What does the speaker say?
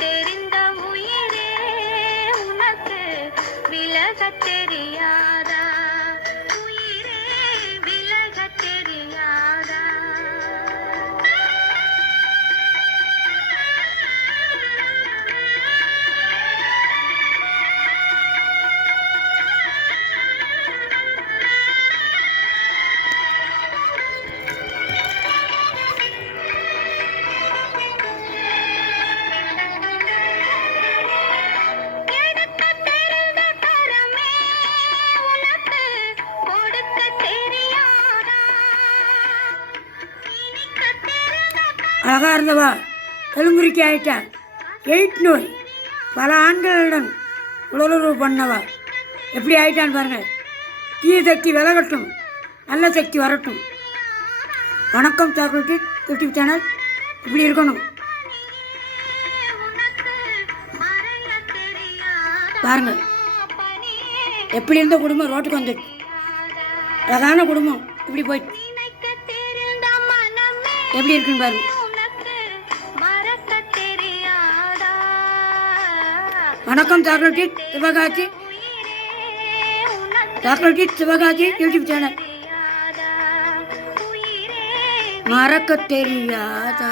தெரிந்த உயிரே உனக்கு விலகத் தெரியாதா? உயிரே விலகத் தெரியாதா? அழகாக இருந்தவா கழுங்குறிக்கி ஆயிட்டா. எயிட் நோய் பல ஆண்களுடன் உடலுறவு பண்ணவா எப்படி ஆயிட்டான்னு பாருங்கள். தீய சக்தி விலகட்டும், நல்ல சக்தி வரட்டும். வணக்கம் சாக்லேட் யூடியூப் சேனல். இப்படி இருக்கணும் பாருங்கள். எப்படி இருந்த குடும்பம் ரோட்டுக்கு வந்துட்டு, அழகான குடும்பம் இப்படி போயிட்டு எப்படி இருக்குன்னு பாருங்க. வணக்கம் chocolate Sivakasi, chocolate Sivakasi YouTube channel. மறக்க தெரியாதா?